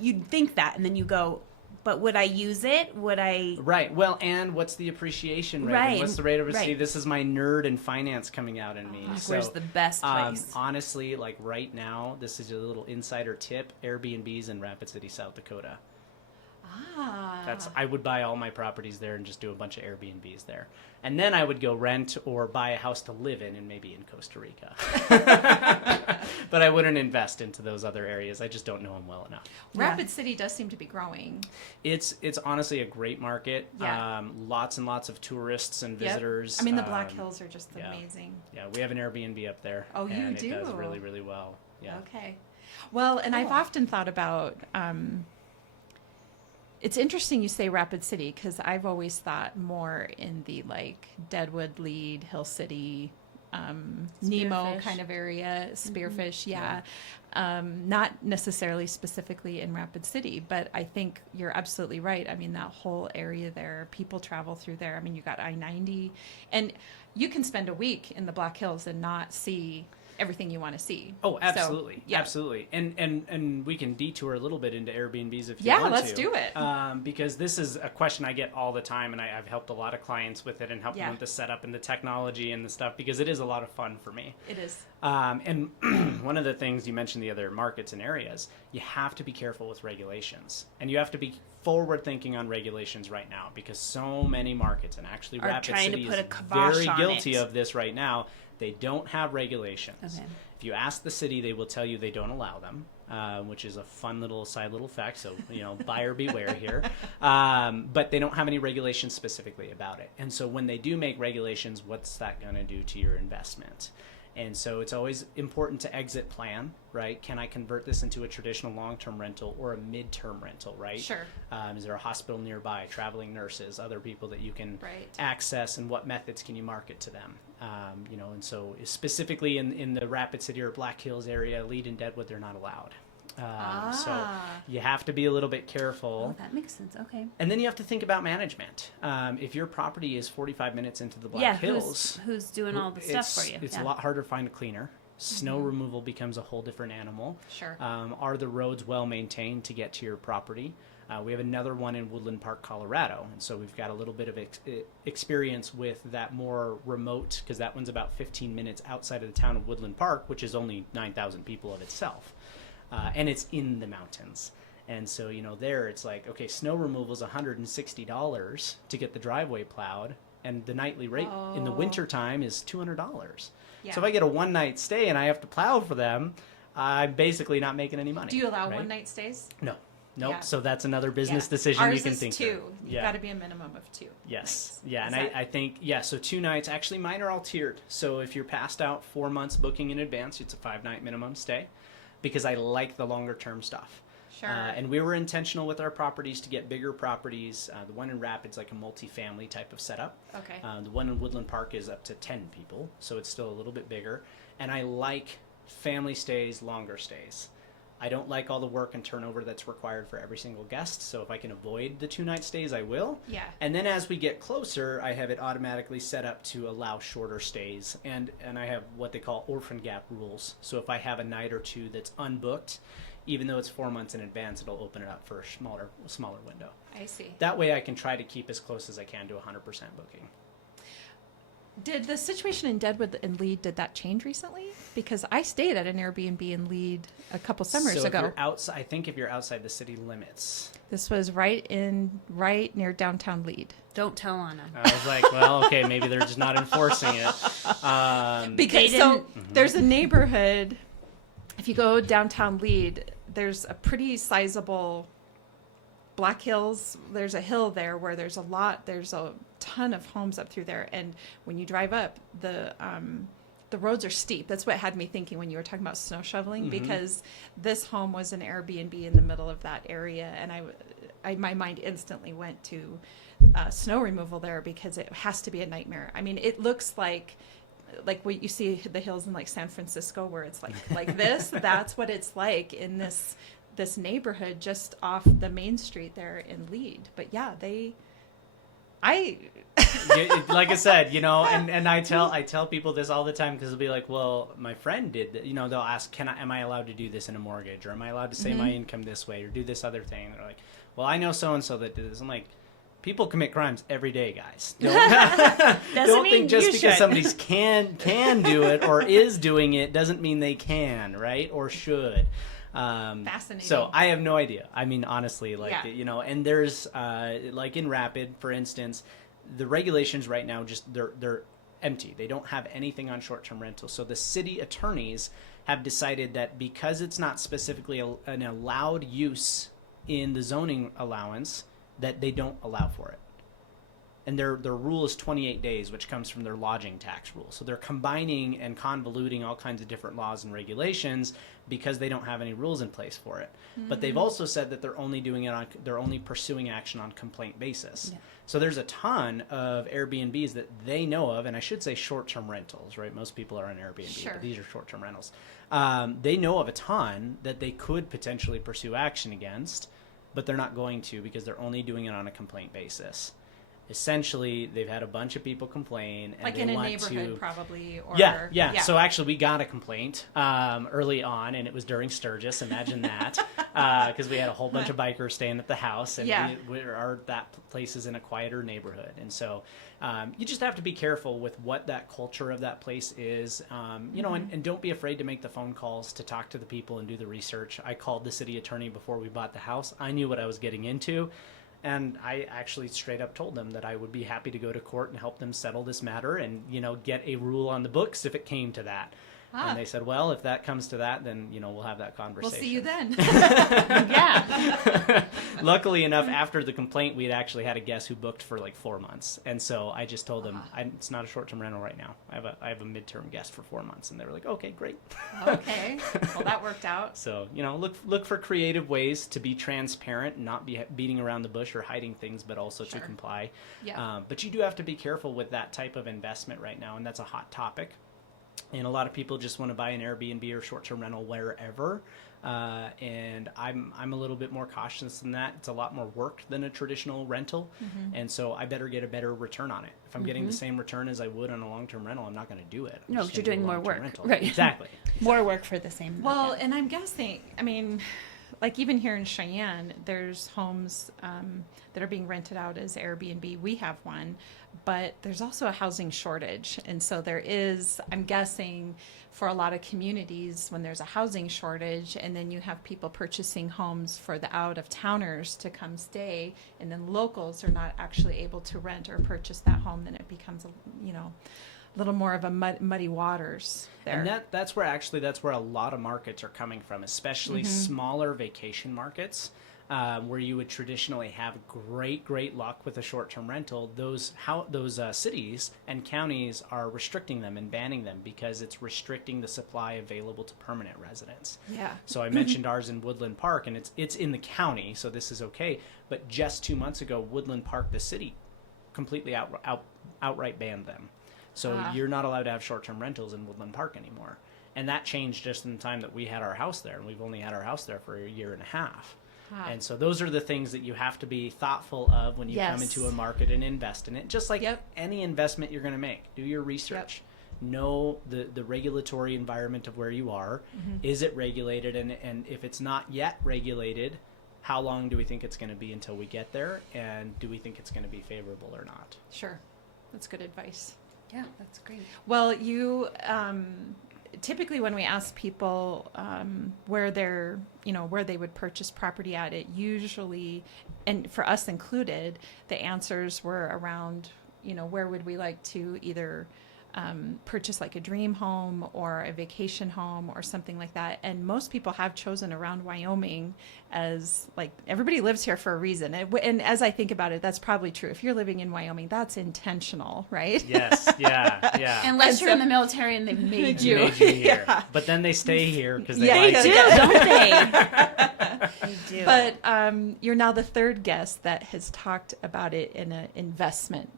you'd think that, and then you go, but would I use it? Would I? Right. Well, and what's the appreciation rate? Right. And what's the rate of receipt? Right. This is my nerd in finance coming out in me. So, Where's the best place? honestly, like right now, this is a little insider tip: Airbnbs in Rapid City, South Dakota. I would buy all my properties there and just do a bunch of Airbnbs there. And then I would go rent or buy a house to live in and maybe in Costa Rica. But I wouldn't invest into those other areas. I just don't know them well enough. Rapid City does seem to be growing. It's honestly a great market. Yeah. Lots and lots of tourists and Yep. visitors. I mean, the Black Hills are just yeah. amazing. Yeah, we have an Airbnb up there. Oh, you and do? it does really, really well. Yeah. Okay. Well, and I've often thought about, it's interesting you say Rapid City because I've always thought more in the like Deadwood, Lead, Hill City, Nemo Spearfish. kind of area, Spearfish, yeah. Not necessarily specifically in Rapid City, but I think you're absolutely right. I mean, that whole area there, people travel through there. I mean, you got I-90, and you can spend a week in the Black Hills and not see everything you want to see. Oh, absolutely. So, yeah. Absolutely. And we can detour a little bit into Airbnbs if you Yeah, want to. let's do it. Because this is a question I get all the time, and I've helped a lot of clients with it and helped Yeah. them with the setup and the technology and the stuff because it is a lot of fun for me. It is. And one of the things you mentioned, the other markets and areas, you have to be careful with regulations. And you have to be forward thinking on regulations right now because so many markets, and actually Are Rapid trying to City put is a kibosh very on guilty it. of this right now. They don't have regulations. Okay. If you ask the city, they will tell you they don't allow them, which is a fun little side little fact. So, buyer beware here. But they don't have any regulations specifically about it. And so when they do make regulations, what's that going to do to your investment? And so it's always important to exit plan, right? Can I convert this into a traditional long-term rental or a mid-term rental, right? Sure. Is there a hospital nearby, traveling nurses, other people that you can Right. access, and what methods can you market to them? And so specifically in the Rapid City or Black Hills area, Lead and Deadwood, they're not allowed. So you have to be a little bit careful. Oh, that makes sense. Okay. And then you have to think about management. If your property is 45 minutes into the Black Hills, who's doing all the stuff for you? It's Yeah. a lot harder to find a cleaner. Snow removal becomes a whole different animal. Sure. Are the roads well maintained to get to your property? We have another one in Woodland Park, Colorado, and so we've got a little bit of experience with that more remote, because that one's about 15 minutes outside of the town of Woodland Park, which is only 9,000 people of itself, and it's in the mountains. And so, there it's like, okay, snow removal is $160 to get the driveway plowed, and the nightly rate in the winter time is $200. Yeah. So if I get a one-night stay and I have to plow for them, I'm basically not making any money. Do you allow right? one-night stays? No. Nope. Yeah. So that's another business Yeah. decision Ours you can is think 2. through. You've got to be a minimum of 2. Yes. nights. Yeah. Is And that- I think, so 2 nights. Actually, mine are all tiered. So if you're passed out 4 months booking in advance, it's a 5-night minimum stay because I like the longer term stuff. Sure. And we were intentional with our properties to get bigger properties. The one in Rapid's like a multi-family type of setup. Okay. The one in Woodland Park is up to 10 people, so it's still a little bit bigger. And I like family stays, longer stays. I don't like all the work and turnover that's required for every single guest. So if I can avoid the 2-night stays, I will. Yeah. And then as we get closer, I have it automatically set up to allow shorter stays. And I have what they call orphan gap rules. So if I have a night or two that's unbooked, even though it's 4 months in advance, it'll open it up for a smaller window. I see. That way I can try to keep as close as I can to 100% booking. Did the situation in Deadwood and Lead, did that change recently? Because I stayed at an Airbnb in Lead a couple summers so if ago. you're outside, I think if you're outside the city limits. This was right near downtown Lead. Don't tell on them. I was like, well, okay, maybe they're just not enforcing it. Because there's a neighborhood, if you go downtown Lead, there's a pretty sizable Black Hills. There's a hill there where there's a ton of homes up through there, and when you drive up, the roads are steep. That's what had me thinking when you were talking about snow shoveling, because this home was an Airbnb in the middle of that area, and I my mind instantly went to snow removal there, because it has to be a nightmare. I mean, it looks like what you see the hills in like San Francisco, where it's like this. That's what it's like in this neighborhood just off the main street there in Lead. But yeah, like I said, and I tell people this all the time, because they'll be like, well, my friend did that. They'll ask, am I allowed to do this in a mortgage, or am I allowed to say my income this way, or do this other thing? And they're like, well, I know so-and-so that did this. I'm like, people commit crimes every day, guys. Don't think just because somebody can do it or is doing it doesn't mean they can, right? Or should. Fascinating. So I have no idea. I mean, honestly, and there's like in Rapid, for instance, the regulations right now they're empty. They don't have anything on short-term rentals. So the city attorneys have decided that because it's not specifically an allowed use in the zoning allowance, that they don't allow for it. And their rule is 28 days, which comes from their lodging tax rule. So they're combining and convoluting all kinds of different laws and regulations because they don't have any rules in place for it. But they've also said that they're only pursuing action on complaint basis. Yeah. So there's a ton of Airbnbs that they know of, and I should say short-term rentals, right? Most people are on Airbnb, but these are short-term rentals. They know of a ton that they could potentially pursue action against, but they're not going to, because they're only doing it on a complaint basis. Essentially, they've had a bunch of people complain, and like they in a want neighborhood, probably. Or, yeah. So actually, we got a complaint early on, and it was during Sturgis. Imagine that, because we had a whole bunch of bikers staying at the house, and that place is in a quieter neighborhood, and so you just have to be careful with what that culture of that place is, and don't be afraid to make the phone calls, to talk to the people and do the research. I called the city attorney before we bought the house. I knew what I was getting into. And I actually straight up told them that I would be happy to go to court and help them settle this matter and, get a rule on the books if it came to that. And they said, well, if that comes to that, then, we'll have that conversation. We'll see you then. Yeah. Luckily enough, after the complaint, we had actually had a guest who booked for like 4 months. And so I just told them, it's not a short-term rental right now. I have a midterm guest for 4 months. And they were like, okay, great. Okay. Well, that worked out. So, look for creative ways to be transparent, not be beating around the bush or hiding things, but also to comply. Yeah. But you do have to be careful with that type of investment right now. And that's a hot topic. And a lot of people just want to buy an Airbnb or short-term rental wherever. And I'm a little bit more cautious than that. It's a lot more work than a traditional rental. And so I better get a better return on it. If I'm getting the same return as I would on a long-term rental, I'm not going to do it. No, because you're doing more work. Rental. Right. Exactly. More work for the same. Well, and I'm guessing, like even here in Cheyenne, there's homes that are being rented out as Airbnb. We have one, but there's also a housing shortage. And so there is, I'm guessing, for a lot of communities, when there's a housing shortage and then you have people purchasing homes for the out-of-towners to come stay, and then locals are not actually able to rent or purchase that home, then it becomes, a little more of a muddy waters there. And that's where a lot of markets are coming from, especially smaller vacation markets, where you would traditionally have great luck with a short-term rental. Those cities and counties are restricting them and banning them because it's restricting the supply available to permanent residents. Yeah. So I mentioned ours in Woodland Park, and it's in the county, so this is okay. But just 2 months ago, Woodland Park, the city, completely outright banned them. So you're not allowed to have short-term rentals in Woodland Park anymore. And that changed just in the time that we had our house there, and we've only had our house there for a year and a half. Wow. And so those are the things that you have to be thoughtful of when you come into a market and invest in it. Just like any investment you're going to make, do your research. Know the regulatory environment of where you are. Is it regulated? And if it's not yet regulated, how long do we think it's going to be until we get there? And do we think it's going to be favorable or not? Sure. That's good advice. Yeah, that's great. Well, you typically when we ask people where they would purchase property at, it usually, and for us included, the answers were around, where would we like to either purchase like a dream home or a vacation home or something like that. And most people have chosen around Wyoming as like, everybody lives here for a reason. And as I think about it, that's probably true. If you're living in Wyoming, that's intentional, right? Yes. Yeah. Unless you're in the military and they've made you. Made you here. But then they stay here because they They like do, it. don't they? They do. But you're now the third guest that has talked about it in an investment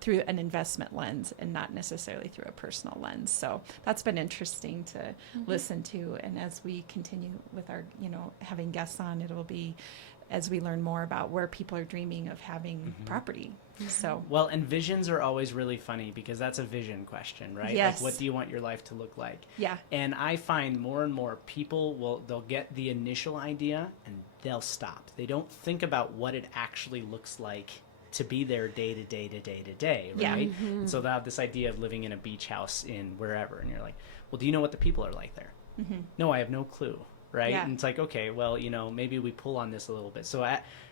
through an investment lens and not necessarily through a personal lens. So that's been interesting to listen to. And as we continue with our, having guests on, it'll be as we learn more about where people are dreaming of having property. So, well, and visions are always really funny because that's a vision question, right? Yes. Like, what do you want your life to look like? Yeah. And I find more and more people they'll get the initial idea and they'll stop. They don't think about what it actually looks like to be there day to day to day to day, right? Yeah. And so they'll have this idea of living in a beach house in wherever, and you're like, well, do you know what the people are like there? No, I have no clue, right? Yeah. And it's like, okay, well, maybe we pull on this a little bit. So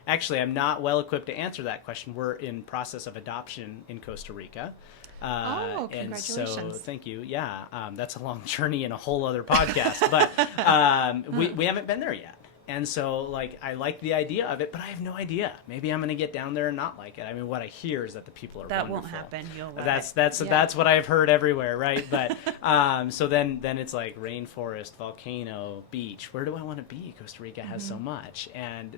actually, I'm not well equipped to answer that question. We're in process of adoption in Costa Rica. Congratulations. And so thank you. Yeah, that's a long journey and a whole other podcast, but we haven't been there yet. And so, like, I like the idea of it, but I have no idea. Maybe I'm going to get down there and not like it. I mean, what I hear is that the people are that wonderful. won't happen. You'll love That's what I've heard everywhere, right? But so then it's like rainforest, volcano, beach. Where do I want to be? Costa Rica has so much, and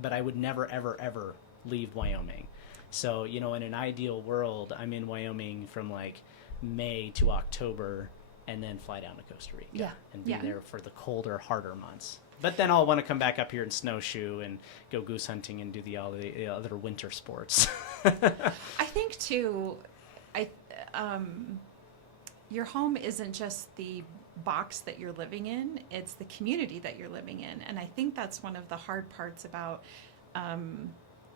but I would never, ever, ever leave Wyoming. So in an ideal world, I'm in Wyoming from like May to October, and then fly down to Costa Rica and be there for the colder, harder months. But then I'll want to come back up here and snowshoe and go goose hunting and do all the other winter sports. I think too, your home isn't just the box that you're living in, it's the community that you're living in. And I think that's one of the hard parts about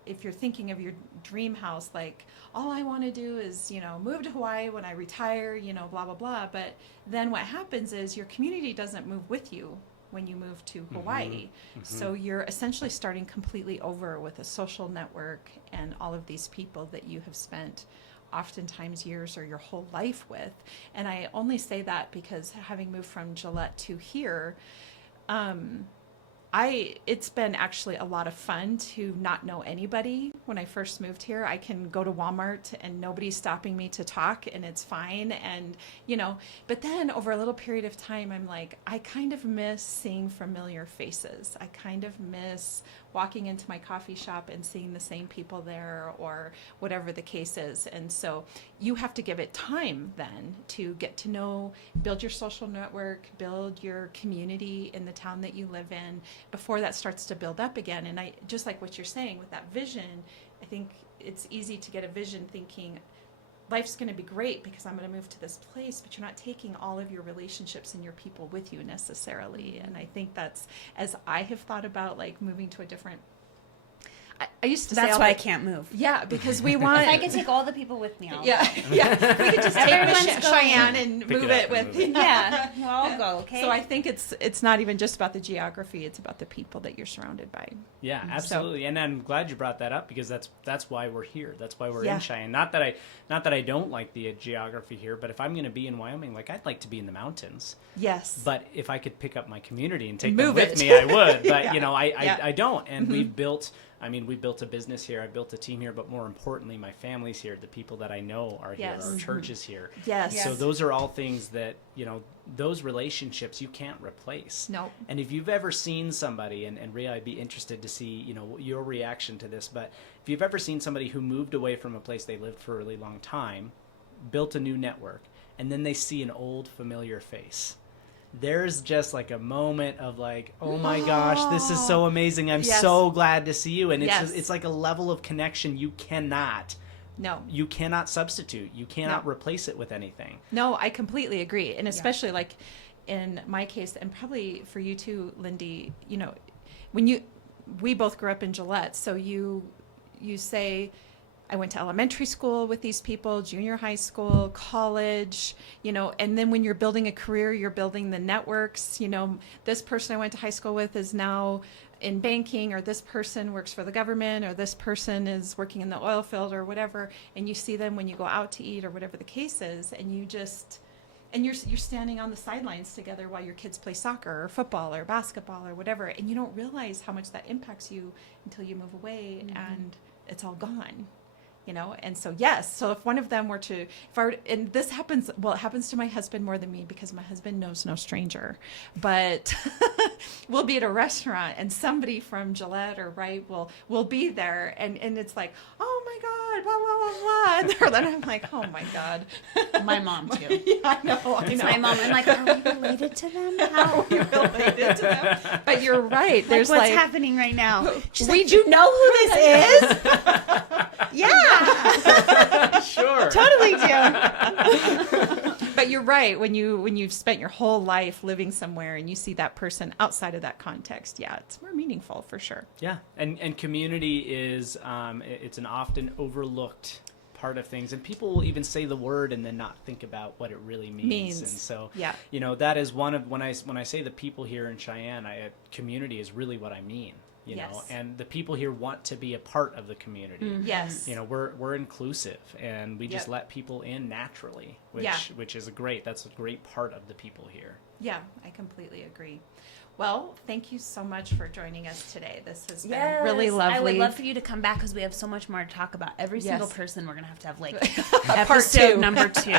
if you're thinking of your dream house, like, all I want to do is, move to Hawaii when I retire, blah, blah, blah. But then what happens is your community doesn't move with you when you move to Hawaii. So you're essentially starting completely over with a social network and all of these people that you have spent oftentimes years or your whole life with. And I only say that because having moved from Gillette to here, it's been actually a lot of fun to not know anybody. When I first moved here, I can go to Walmart and nobody's stopping me to talk and it's fine. And, but then over a little period of time, I'm like, I kind of miss seeing familiar faces. I kind of miss walking into my coffee shop and seeing the same people there or whatever the case is. And so you have to give it time then to get to know, build your social network, build your community in the town that you live in before that starts to build up again. And I just like what you're saying with that vision, I think it's easy to get a vision thinking life's going to be great because I'm going to move to this place, but you're not taking all of your relationships and your people with you necessarily. And I think that's, as I have thought about like moving to a different, I used to say that's why I can't move. Yeah, because we want. If I could take all the people with me, yeah. We could just take Cheyenne and move it with. Yeah, well, I'll go. Okay. So I think it's not even just about the geography; it's about the people that you're surrounded by. Yeah, absolutely. And I'm glad you brought that up because that's why we're here. That's why we're in Cheyenne. Not that I don't like the geography here, but if I'm going to be in Wyoming, like I'd like to be in the mountains. Yes. But if I could pick up my community and take them with me, I would. But I don't. And we built a business here. I built a team here, but more importantly, my family's here. The people that I know are here. Our church is here. Yes. So those are all things that, those relationships you can't replace. Nope. And if you've ever seen somebody, and Rhea, I'd be interested to see, your reaction to this, but if you've ever seen somebody who moved away from a place they lived for a really long time, built a new network, and then they see an old familiar face. There's just like a moment of like, oh my gosh, this is so amazing. I'm Yes. so glad to see you. And Yes. it's like a level of connection you cannot substitute. You cannot replace it with anything. No, I completely agree. And especially like in my case, and probably for you too, Lindy, you know, we both grew up in Gillette. So you say, I went to elementary school with these people, junior high school, college, you know, and then when you're building a career, you're building the networks. You know, this person I went to high school with is now in banking, or this person works for the government, or this person is working in the oil field or whatever. And you see them when you go out to eat or whatever the case is, and you're standing on the sidelines together while your kids play soccer or football or basketball or whatever, and you don't realize how much that impacts you until you move away and it's all gone. You know, and so yes, so if one of them were to, and this happens, well, it happens to my husband more than me because my husband knows no stranger, but we'll be at a restaurant and somebody from Gillette or Wright will be there, and it's like, oh my God, blah blah blah blah, and I'm like, oh my God. My mom too. Yeah, I know. It's my mom. I'm like, are we related to them? How Are we related to them? But you're right. There's what's like happening right now? She's We like, do you know who this is? yeah. Sure. Totally do. But you're right. When you've spent your whole life living somewhere and you see that person outside of that context, yeah, it's more meaningful for sure. Yeah, and community is it's an often overlooked part of things, and people will even say the word and then not think about what it really means. And so, yeah, you know, that is one of when I say the people here in Cheyenne, community is really what I mean. You know, and the people here want to be a part of the community. Mm-hmm. Yes. You know, we're inclusive, and we just let people in naturally, which is that's a great part of the people here. Yeah, I completely agree. Well, thank you so much for joining us today. This has been really lovely. I would love for you to come back because we have so much more to talk about. Every single person, we're going to have like episode number 2.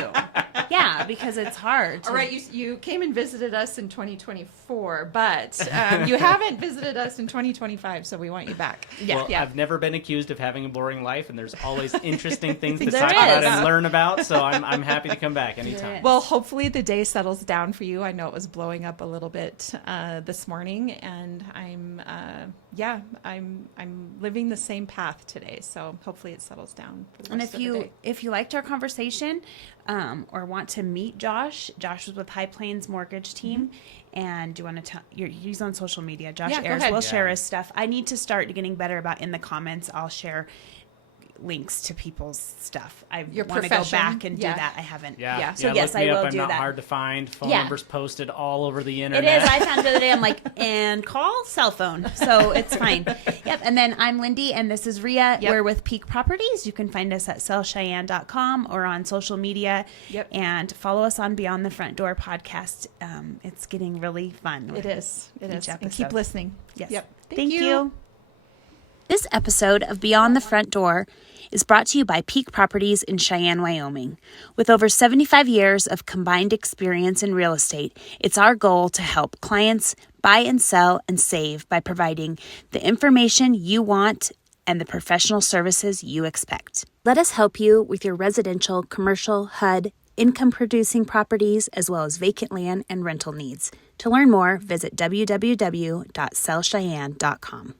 Yeah, because it's hard. All right, you came and visited us in 2024, but you haven't visited us in 2025, so we want you back. Well, I've never been accused of having a boring life, and there's always interesting things to There talk is. about and learn about, so I'm happy to come back anytime. Well, hopefully the day settles down for you. I know it was blowing up a little bit this morning, and I'm living the same path today, so hopefully it settles down for the rest of the day. If you liked our conversation or want to meet Josh was with High Plains Mortgage Team, and do you want to tell? He's on social media. Josh Eyres will share his stuff. I need to start getting better about in the comments. I'll share links to people's stuff. I want to go back and do that. I haven't. Yeah. So look yes, I me up. will I'm do not that. hard to find. Phone numbers posted all over the internet. It is. I found the other day. I'm like, and call cell phone. So it's fine. Yep. And then I'm Lindy, and this is Rhea. Yep. We're with Peak Properties. You can find us at sellcheyenne.com or on social media. Yep. And follow us on Beyond the Front Door podcast. It's getting really fun. It is. It is. And episode. keep listening. Yes. Yep. Thank you. This episode of Beyond the Front Door is brought to you by Peak Properties in Cheyenne, Wyoming. With over 75 years of combined experience in real estate, it's our goal to help clients buy and sell and save by providing the information you want and the professional services you expect. Let us help you with your residential, commercial, HUD, income-producing properties, as well as vacant land and rental needs. To learn more, visit www.sellcheyenne.com.